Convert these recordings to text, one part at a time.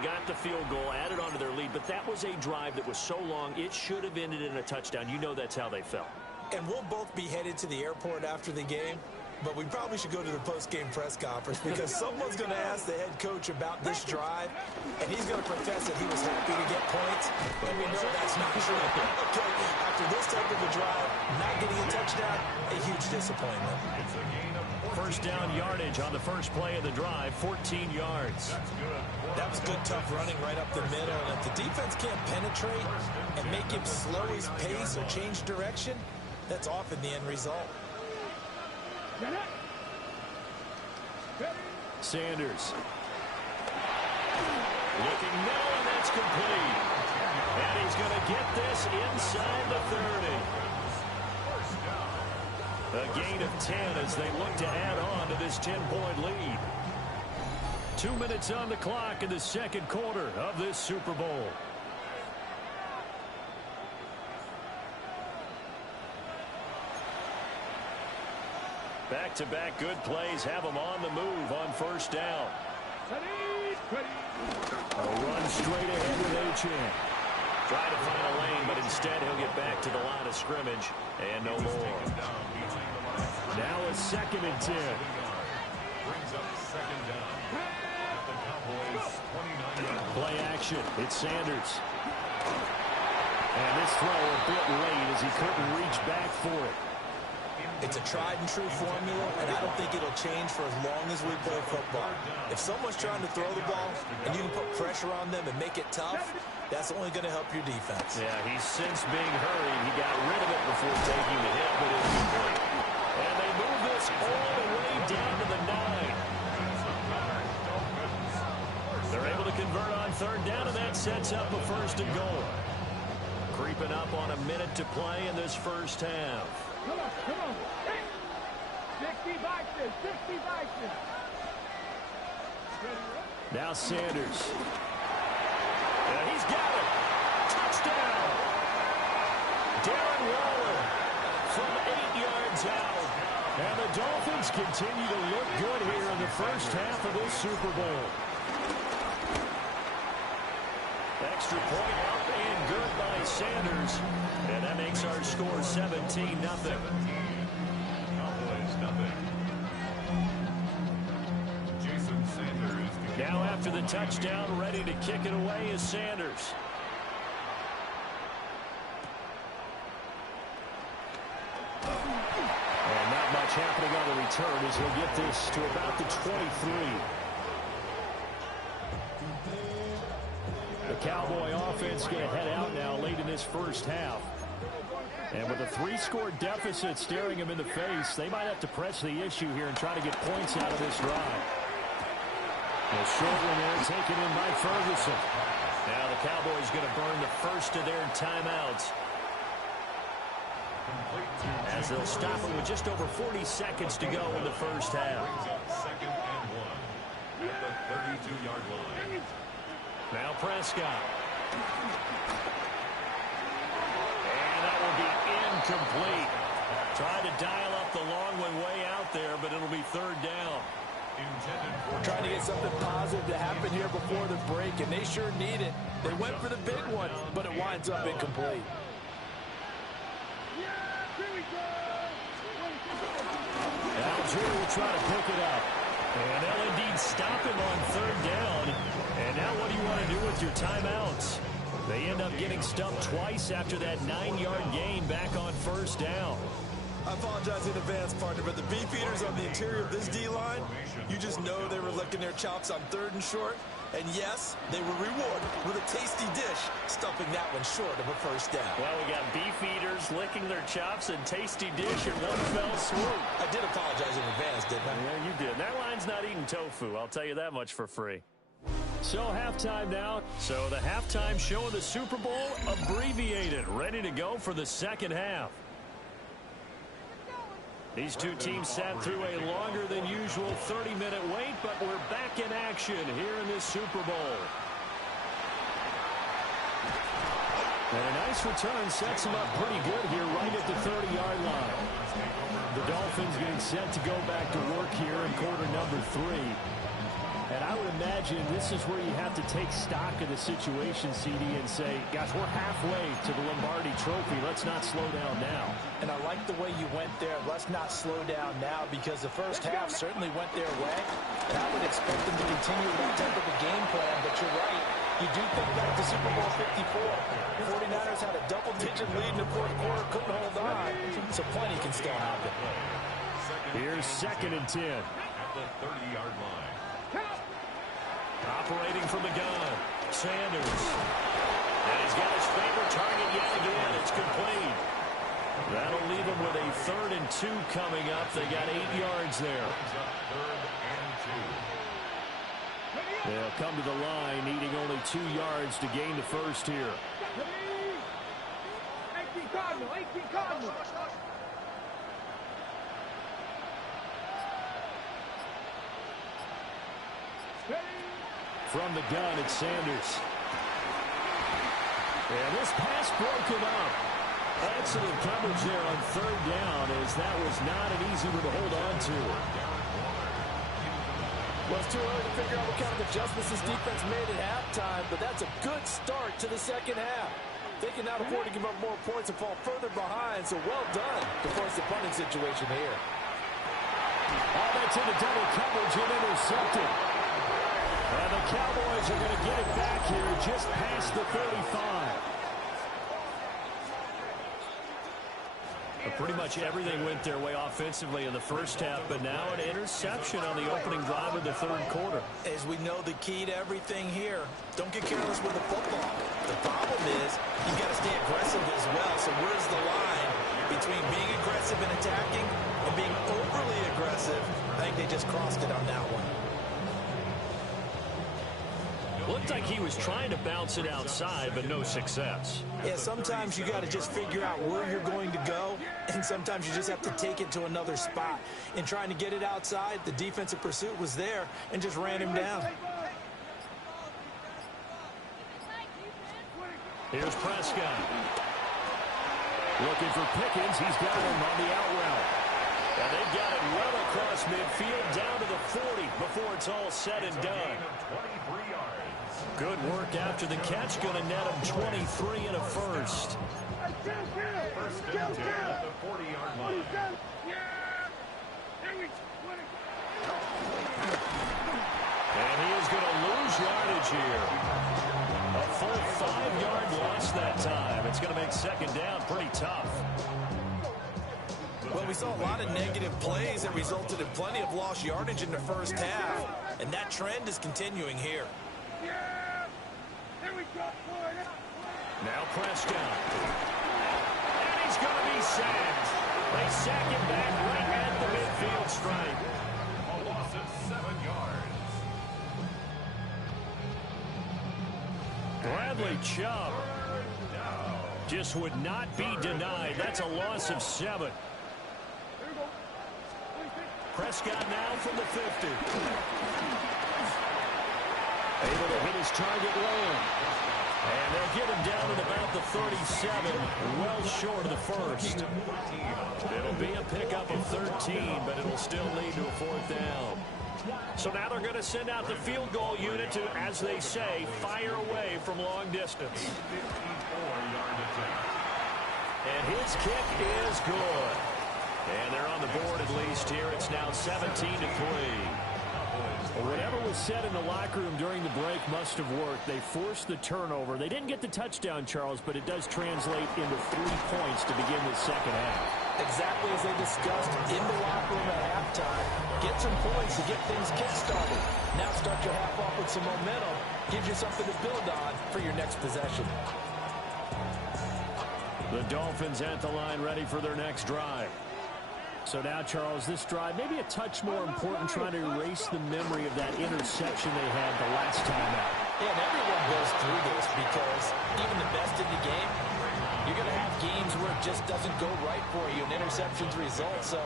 Got the field goal, added on to their lead, but that was a drive that was so long, it should have ended in a touchdown. You know that's how they felt. And we'll both be headed to the airport after the game, but we probably should go to the post-game press conference because someone's going to ask the head coach about this drive, and he's going to profess that he was happy to get points, and we know that's not true. Okay, after this type of a drive, not getting a touchdown, a huge disappointment. First down yardage on the first play of the drive, 14 yards. That was good, tough running right up the middle, and if the defense can't penetrate and make him slow his pace or change direction, that's often the end result. Sanders. Looking now, and that's complete. And he's going to get this inside the 30. A gain of 10 as they look to add on to this 10-point lead. 2 minutes on the clock in the second quarter of this Super Bowl. Back-to-back good plays have them on the move on first down. A run straight ahead with Achane. Try to find a lane, but instead he'll get back to the line of scrimmage and no more. Now a 2nd and 10. Play action. It's Sanders. And this throw a bit late as he couldn't reach back for it. It's a tried-and-true formula, and I don't think it'll change for as long as we play football. If someone's trying to throw the ball and you can put pressure on them and make it tough, that's only going to help your defense. Yeah, he's since being hurried. He got rid of it before taking the hit, but it was complete. And they move this all the way down to the 9. They're able to convert on third down, and that sets up a 1st and goal. Creeping up on a minute to play in this first half. Come on, come on. 60 boxes, 60 boxes. Now Sanders. And he's got it. Touchdown. Darren Waller from 8 yards out. And the Dolphins continue to look good here in the first half of this Super Bowl. Extra point up and good by Sanders. And that makes our score 17-0. Now after the touchdown, ready to kick it away is Sanders. And not much happening on the return as he'll get this to about the 23. The Cowboy offense going to head out now late in this first half. And with a 3-score deficit staring him in the face, they might have to press the issue here and try to get points out of this drive. A short one there taken in by Ferguson. Now the Cowboys going to burn the first of their timeouts. As they'll stop it with just over 40 seconds to go in the first half. 2nd and 1 at the 32-yard line. Now Prescott. And that will be incomplete. Tried to dial up the long one way out there, but it'll be 3rd down. Trying to get something positive to happen here before the break, and they sure need it. They went for the big one, but it winds up incomplete. Algier will try to pick it up. And they'll indeed stop him on 3rd down. And now what do you want to do with your timeouts? They end up getting stumped twice after that 9-yard gain back on 1st down. I apologize in advance, partner, but the beefeaters on the interior of this D-line, you just know they were licking their chops on 3rd and short. And yes, they were rewarded with a tasty dish, stuffing that one short of a 1st down. Well, we got beefeaters licking their chops and tasty dish in one fell swoop. I did apologize in advance, didn't I? Yeah, you did. That line's not eating tofu. I'll tell you that much for free. So halftime now. So the halftime show of the Super Bowl abbreviated, ready to go for the second half. These two teams sat through a longer than usual 30-minute wait, but we're back in action here in this Super Bowl. And a nice return sets them up pretty good here right at the 30-yard line. The Dolphins getting set to go back to work here in quarter number 3. And I would imagine this is where you have to take stock of the situation, CD, and say, guys, we're halfway to the Lombardi Trophy. Let's not slow down now. And I like the way you went there. Let's not slow down now, because the first half certainly went their way. And I would expect them to continue that type of a game plan. But you're right. You do think back to Super Bowl 54. 49ers had a double-digit lead in the fourth quarter, couldn't hold on. So plenty can still happen. Here's 2nd and 10. At the 30-yard line. Operating from the gun, Sanders. And he's got his favorite target yet again. It's complete. That'll leave him with a 3rd and 2 coming up. They got 8 yards there. 3rd and 2. They'll come to the line, needing only 2 yards to gain the first here. 18 Cardinal, 18 Cardinal. From the gun, it's Sanders. And this pass broken up. Excellent coverage there on 3rd down, as that was not an easy one to hold on to. Well, it's too early to figure out what kind of adjustments this defense made at halftime, but that's a good start to the second half. They can now afford to give up more points and fall further behind, so well done to force the punting situation here. Oh, that's into double coverage and intercepted. And the Cowboys are going to get it back here just past the 35. But pretty much everything went their way offensively in the first half, but now an interception on the opening drive of the 3rd quarter. As we know, the key to everything here, don't get careless with the football. The problem is you've got to stay aggressive as well. So where's the line between being aggressive and attacking and being overly aggressive? I think they just crossed it on that one. Looked like he was trying to bounce it outside, but no success. Yeah, sometimes you got to just figure out where you're going to go, and sometimes you just have to take it to another spot. In trying to get it outside, the defensive pursuit was there and just ran him down. Here's Prescott. Looking for Pickens. He's got him on the out route. And they've got it well across midfield down to the 40 before it's all said and done. 23 yards. Good work after the catch. Going to net him 23 and a first. 1st and 10 at the 40-yard line. And he is going to lose yardage here. A full 5-yard loss that time. It's going to make 2nd down pretty tough. Well, we saw a lot of negative plays that resulted in plenty of lost yardage in the first half, and that trend is continuing here. Now Prescott. And he's going to be sacked. They sack him back right at the midfield stripe. A loss of 7 yards. Bradley Chubb just would not be denied. That's a loss of 7. Prescott now from the 50. Able to hit his target low. And they'll get him down at about the 37, well short of the first. It'll be a pickup of 13, but it'll still lead to a 4th down. So now they're going to send out the field goal unit to, as they say, fire away from long distance. 54-yard attempt. And his kick is good. And they're on the board at least here. It's now 17-3. Whatever was said in the locker room during the break must have worked. They forced the turnover. They didn't get the touchdown, Charles, but it does translate into 3 points to begin the second half. Exactly as they discussed in the locker room at halftime. Get some points to get things kick-started. Now start your half off with some momentum. Gives you something to build on for your next possession. The Dolphins at the line ready for their next drive. So now, Charles, this drive maybe a touch more important, trying to erase the memory of that interception they had the last time out. Yeah, and everyone goes through this because even the best in the game, you're going to have games where it just doesn't go right for you and interceptions result. So,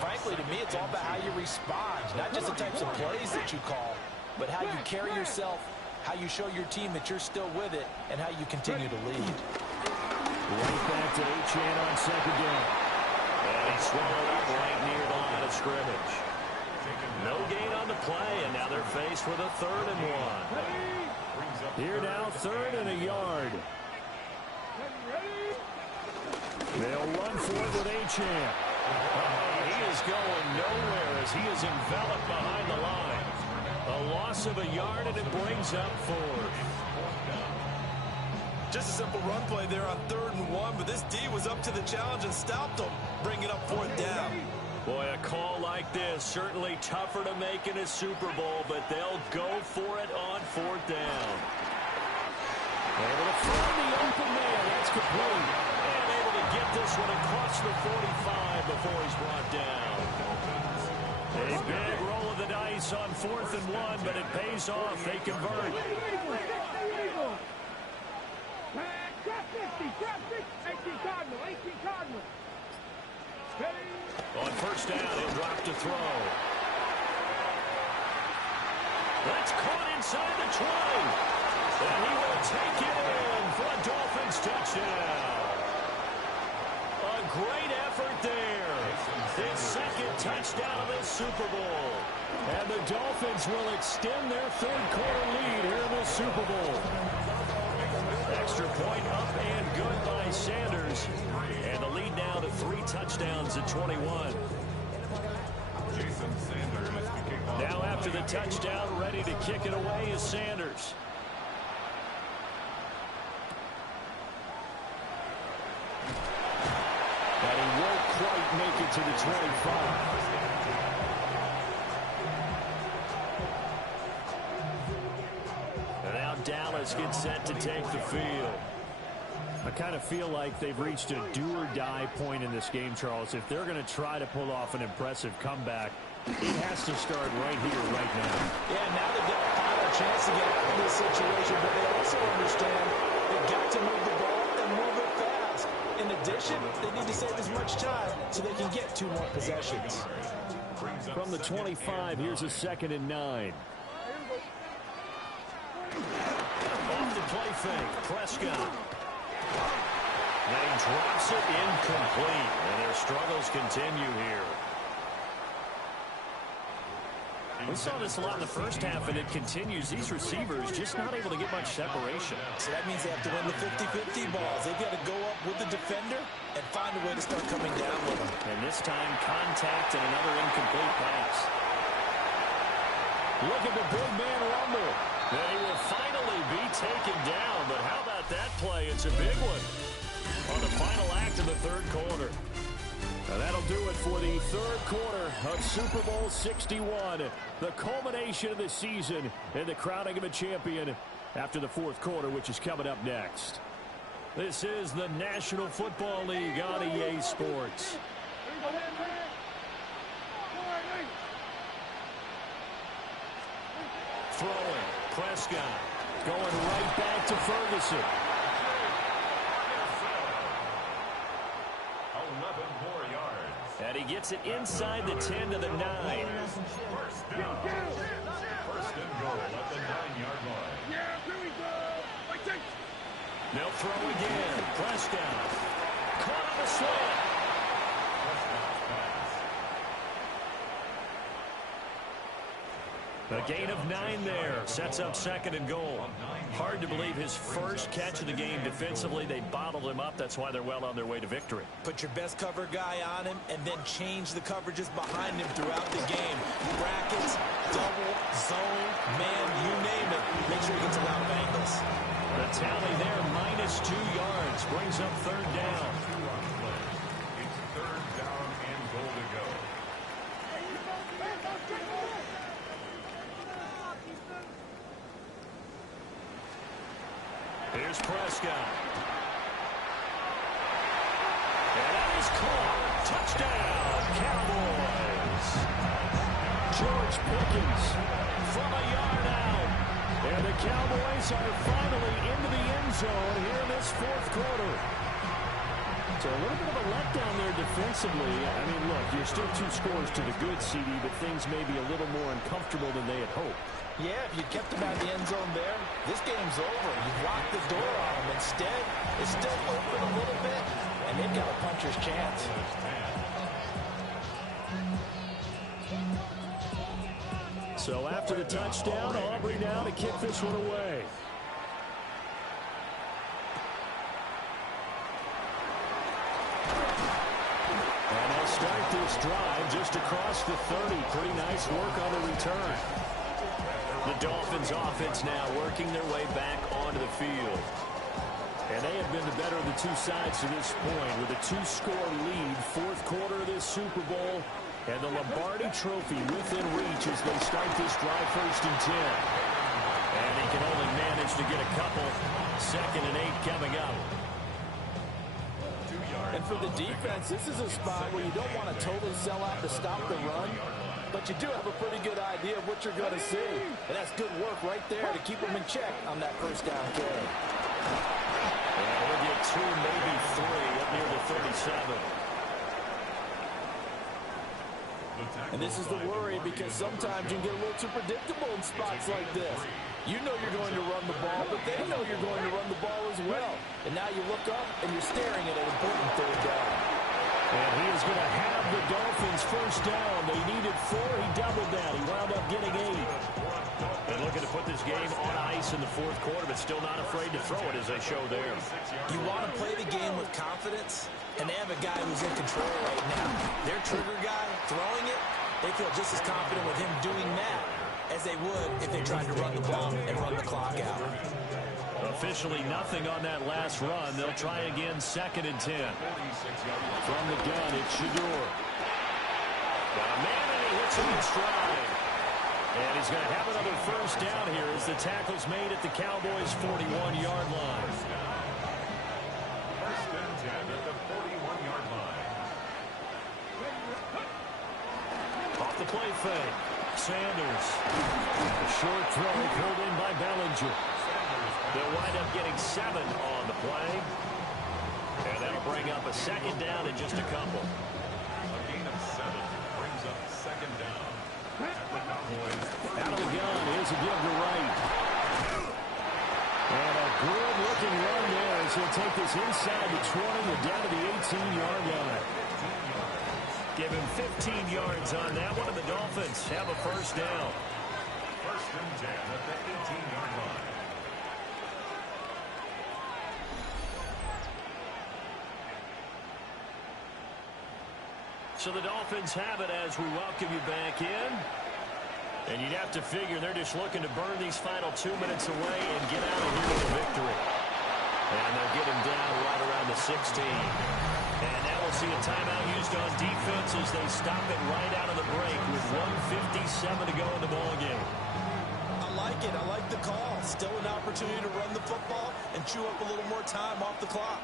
frankly, to me, it's all about how you respond, not just the types of plays that you call, but how you carry yourself, how you show your team that you're still with it, and how you continue to lead. Right back to Achane on 2nd down. And he swallowed up right near the line of scrimmage. No gain on the play, and now they're faced with a 3rd and 1. Here now, 3rd and a yard. They'll run for it with Achane. He is going nowhere as he is enveloped behind the line. A loss of a yard, and it brings up 4th. Just a simple run play there on 3rd and 1, but this D was up to the challenge and stopped him, bringing up 4th down. Boy, a call like this, certainly tougher to make in a Super Bowl, but they'll go for it on 4th down. Able to find the open man. That's complete. And able to get this one across the 45 before he's brought down. A big roll of the dice on 4th and 1, but it pays off. They convert. On 1st down, he'll drop to throw. That's caught inside the 20. And he will take it in for a Dolphins touchdown. A great effort there. His 2nd touchdown of this Super Bowl. And the Dolphins will extend their 3rd quarter lead here in the Super Bowl. Extra point up and good by Sanders. And the lead now to 3 touchdowns at 21. Now after the touchdown, ready to kick it away is Sanders. And he won't quite make it to the 25. And now Dallas gets set to take the field. I kind of feel like they've reached a do-or-die point in this game, Charles. If they're going to try to pull off an impressive comeback, it has to start right here, right now. Yeah, now they've got a final chance to get out of this situation, but they also understand they've got to move the ball and move it fast. In addition, they need to save as much time so they can get 2 more possessions. From the 25, here's a 2nd and 9. Off the play fake, Prescott. And he drops it incomplete, and their struggles continue here. We saw this a lot in the first half, and it continues. These receivers just not able to get much separation. So that means they have to win the 50-50 balls. They've got to go up with the defender and find a way to start coming down with them. And this time, contact and another incomplete pass. Look at the big man rumble. And he will finally be taken down, but how about that play? It's a big one on the final act of the 3rd quarter. And that'll do it for the 3rd quarter of Super Bowl 61. The culmination of the season and the crowning of a champion after the 4th quarter, which is coming up next. This is the National Football League on EA Sports. Throwing, Prescott going right back to Ferguson. 11 more yards. And he gets it inside the 10 to the 9. First down. First and goal at the 9-yard line. They'll throw again. Prescott caught on the slant. A gain of 9 there. Sets up 2nd and goal. Hard to believe his first catch of the game defensively. They bottled him up. That's why they're well on their way to victory. Put your best cover guy on him and then change the coverages behind him throughout the game. Brackets, double, zone, man, you name it. Make sure he gets a lot of angles. The tally there, -2 yards. Brings up 3rd down. It's 3rd down and goal to go. Here's Prescott. And that is caught. Touchdown, Cowboys. George Pickens from a yard out. And the Cowboys are finally into the end zone here in this 4th quarter. So a little bit of a letdown there defensively. I mean, look, you're still 2 scores to the good, CD, but things may be a little more uncomfortable than they had hoped. Yeah, if you kept him out of the end zone there, this game's over. You've locked the door on him. Instead, it's still open a little bit, and they've got a puncher's chance. So after the touchdown, Aubrey now to kick this one away. And they'll start this drive just across the 30. Pretty nice work on the return. The Dolphins offense now working their way back onto the field. And they have been the better of the two sides to this point with a 2-score lead. Fourth quarter of this Super Bowl. And the Lombardi Trophy within reach as they start this drive 1st and 10. And he can only manage to get a couple. 2nd and 8 coming up. And for the defense, this is a spot where you don't want to totally sell out to stop the run, but you do have a pretty good idea of what you're going to see. And that's good work right there to keep them in check on that first down carry. And we'll get 2, maybe 3 up near the 37. And this is the worry because sometimes you can get a little too predictable in spots like this. You know you're going to run the ball, but they know you're going to run the ball as well. And now you look up and you're staring at an important 3rd down. And he is going to have the Dolphins first down. They needed 4. He doubled that. He wound up getting 8. And looking to put this game on ice in the 4th quarter, but still not afraid to throw it as they show there. You want to play the game with confidence, and they have a guy who's in control right now. Their trigger guy throwing it, they feel just as confident with him doing that as they would if they tried to run the ball and run the clock out. Officially nothing on that last run. They'll try again 2nd and 10. From the gun, it's Shador. Got a man and he hits him in stride. And he's going to have another first down here as the tackle's made at the Cowboys' 41-yard line. 1st and 10 at the 41-yard line. Off the play fake. Sanders. A short throw pulled in by Bellinger. They'll wind up getting 7 on the play. And that'll bring up a 2nd down in just a couple. A gain of 7 brings up 2nd down. Out of the gun, here's a give to Wright. And a good-looking run there as he'll take this inside the 20 and down to the 18-yard line. Give him 15 yards on that one, and the Dolphins have a first down. 1st and 10 at the 18-yard line. So the Dolphins have it as we welcome you back in. And you'd have to figure they're just looking to burn these final 2 minutes away and get out of here with a victory. And they'll get him down right around the 16. And now we'll see a timeout used on defense as they stop it right out of the break with 1:57 to go in the ballgame. I like it. I like the call. Still an opportunity to run the football and chew up a little more time off the clock.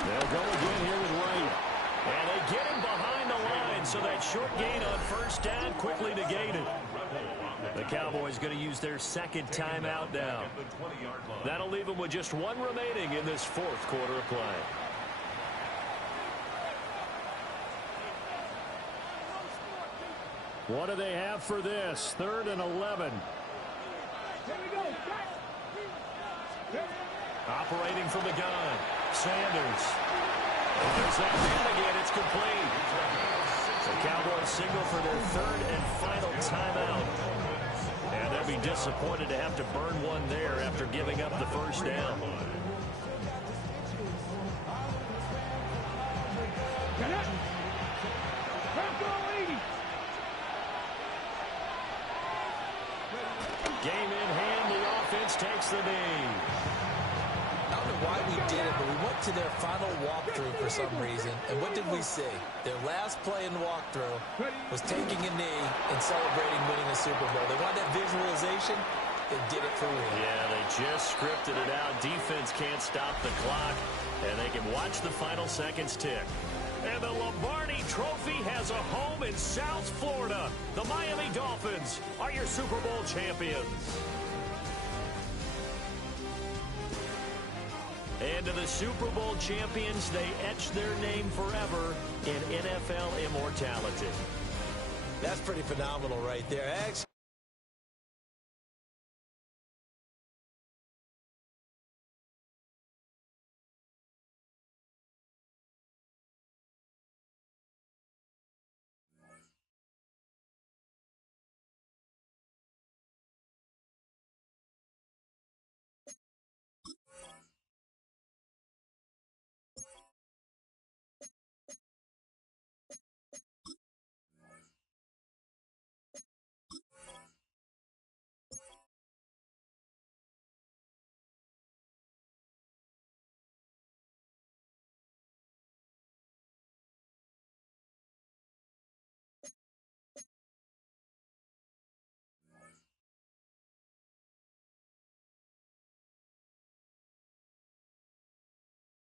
They'll go again here with Wright. And they get him behind the line, so that short gain on first down quickly negated. The Cowboys going to use their 2nd timeout now. That'll leave them with just 1 remaining in this 4th quarter of play. What do they have for this? 3rd and 11. Operating from the gun. Sanders. And there's that man again. It's complete. The Cowboys signal for their 3rd and final timeout. And they'll be disappointed to have to burn one there after giving up the first down. Game in hand. The offense takes the knee. I don't know why we did it, but we went to their final walkthrough for some reason. And what did we see? Their last play in the walkthrough was taking a knee and celebrating winning a Super Bowl. They wanted that visualization. They did it for real. Yeah, they just scripted it out. Defense can't stop the clock, and they can watch the final seconds tick. And the Lombardi Trophy has a home in South Florida. The Miami Dolphins are your Super Bowl champions. And to the Super Bowl champions, they etch their name forever in NFL immortality. That's pretty phenomenal right there.